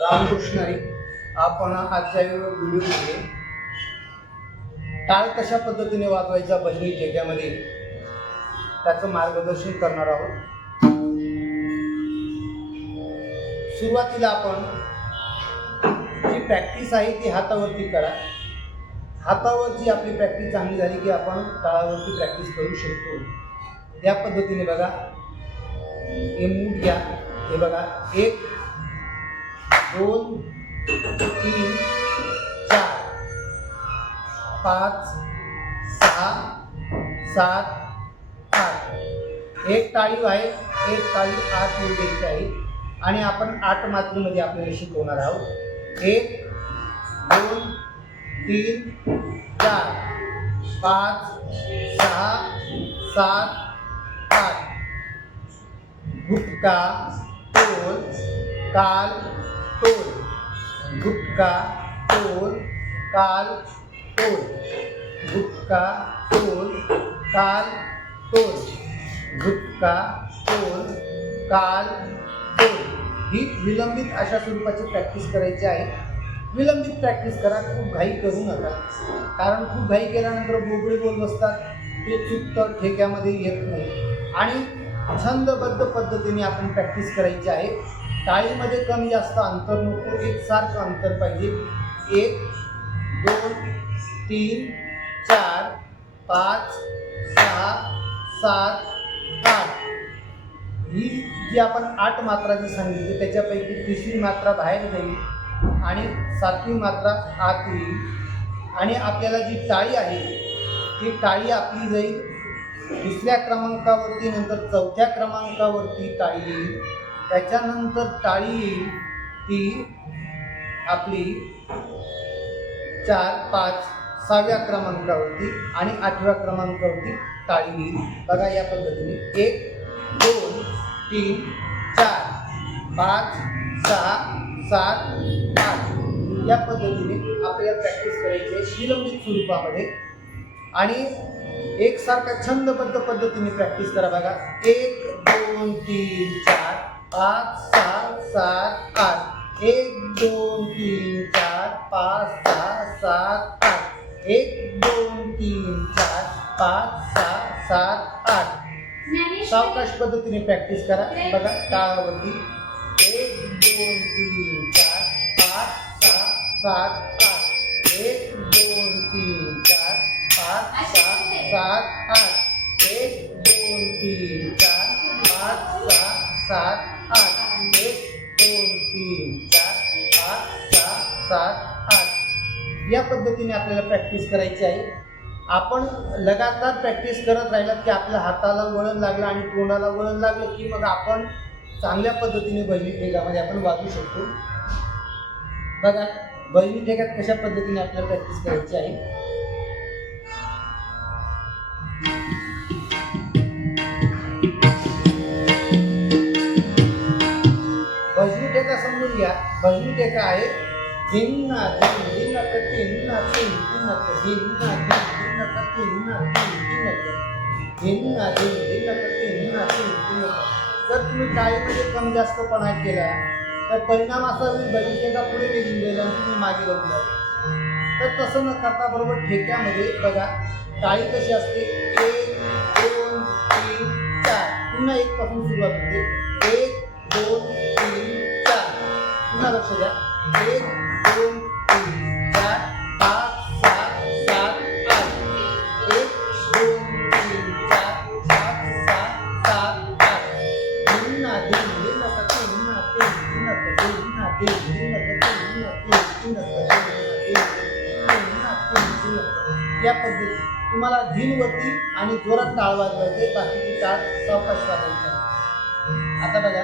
रामकृष्ण आपण आपण आजच्या व्हिडिओमध्ये टाळ कशा पद्धतीने वाजवायचा भजनी ठेक्यामध्ये? त्याचं मार्गदर्शन करणार आहोत. सुरुवातीला आपण जी प्रॅक्टिस आहे ती हातावरती करा. हातावरची आपली प्रॅक्टिस चांगली झाली की आपण टाळावरती प्रॅक्टिस करू शकतो. या पद्धतीने बघा. हे मूठ घ्या. हे बघा. एक दोन तीन चार पाच सहा सात आठ. एक टाळीव आहे एक टाळी आठ येऊ द्यायची आहे. आणि आपण आठ मात्रेमध्ये आपल्याला शिकवणार आहोत. एक दोन तीन चार पाच सहा सात आठ. गुटका टोल काल टोल गुटका टोल काल टोल गुटका टोल काल टोल गुटका टोल काल टोल ही विलंबित अशा स्वरूपाची प्रॅक्टिस करायची आहे. विलंबित प्रॅक्टिस करा खूप घाई करू नका. कारण खूप घाई केल्यानंतर बोबडे बोल बसतात. ते चुकतं ठेक्यामध्ये येत नाही. आणि छंदबद्ध पद्धतीने आपण प्रॅक्टिस करायची आहे. टाळीमध्ये कमी जास्त अंतर नको एकसारखं अंतर पाहिजे. एक दोन तीन चार पाच सहा सात आठ. ही जी आपण आठ मात्रा जी सांगितली त्याच्यापैकी तिसरी मात्रा बाहेर जाईल आणि सातवी मात्रा आत येईल. आणि आपल्याला जी टाळी आहे ती टाळी आपली जाईल. दुसऱ्या क्रमांकावरती नंतर चौथ्या क्रमांकावरती टाळी येईल. त्याच्यानंतर टाळी येईल ती आपली चार पाच सहाव्या क्रमांकावरती आणि आठव्या क्रमांकावरती टाळी येईल बघा या पद्धतीने. एक दोन तीन चार पाच सहा सात आठ. या पद्धतीने आपल्याला प्रॅक्टिस करायची आहे विलंबित स्वरूपामध्ये. आणि एकसारखा छंदबद्ध पद्धतीने प्रॅक्टिस करा बघा. एक दोन तीन चार. पाच सहा सात आठ. एक दोन तीन चार पाच सहा सात आठ. एक दोन तीन चार पाच सहा सात आठ. सावकाश पद्धतीने प्रॅक्टिस करा. बघा टाळावरती. एक दोन तीन चार पाच सहा सात आठ. एक दोन तीन चार पाच सहा सात आठ. या पद्धतीने आपल्याला प्रॅक्टिस करायची आहे. आपण लगातार प्रॅक्टिस करत राहिलात की आपल्या हाताला वळण लागलं आणि तोंडाला वळण लागलं की मग आपण चांगल्या पद्धतीने बहिणी ठेक्यामध्ये आपण वागू शकतो. बघा बहिणी ठेक्यात कशा पद्धतीने आपल्याला प्रॅक्टिस करायची आहे? भजनी टेका समजून घ्या. भजनी टेका आहे धिन्ना धिन धिनक धिन्ना धिन धिनक धिन्ना धिन धिनक धिन्ना धिन धिनक धिन्ना धिन धिनक धिन्ना धिन धिनक जर तुम्ही टाळीमध्ये कमी जास्तपणा केला तर परिणाम असा मी भजनी पुढे निघून गेला आणि तुम्ही मागे राहून तर तसं न करता बरोबर ठेक्यामध्ये बघा टाळी कशी असते एक दोन तीन चार पुन्हा एकपासून सुरुवात होते. एक दोन तीन चार. पुन्हा लक्ष द्या. एक दोन तीन चार पाच सात सात आठ एक दोन तीन चार पाच सात आठ धिन्ना धिन धिन्नक धिन्ना धिन धिन्नक धिन्ना धिन धिन्नक धिन्ना धिन धिन्नक धिन्ना धिन धिन्ना या पद्धती तुम्हाला धीनवरती आणि जोरात टाळ वाजवायचे बाकीची टाळ सावकाश वाजवायची आता बघा.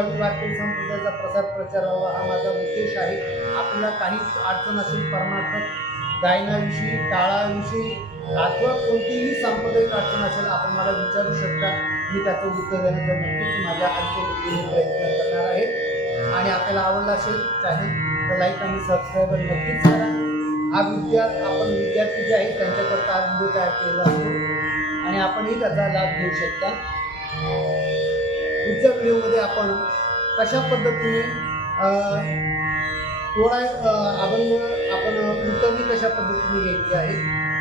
परमार्थात रुचीवाडी वारकरी संप्रदायाचा प्रसार प्रचार व्हावा हा माझा उद्देश आहे. आपल्याला काहीच अडचण असेल परमार्थ गायनाविषयी टाळाविषयी अथवा कोणतीही सांप्रदायिक अडचण असेल आपण मला विचारू शकता. मी त्याचं उत्तर देण्याचा नक्कीच माझ्या आजच्या प्रयत्न करणार आहे. आणि आपल्याला आवडला असेल चॅनल तर लाईक आणि सबस्क्राईबर नक्कीच करा. हा विद्या आपण विद्यार्थी जे आहेत त्यांच्याकरता हा व्हिडिओ तयार केलेला असतो आणि आपणही त्याचा लाभ घेऊ शकता. पुढच्या व्हिडिओमध्ये आपण कशा पद्धतीने अं, थोडा अभंग आपण नृतनी कशा पद्धतीने घ्यायची आहे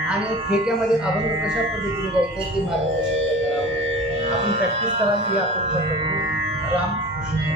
आणि ठेक्यामध्ये अभंग कशा पद्धतीने घ्यायचं ते मार्गदर्शन करणार आहोत. आपण प्रॅक्टिस करायची ही अपेक्षा करतो. राम कृष्ण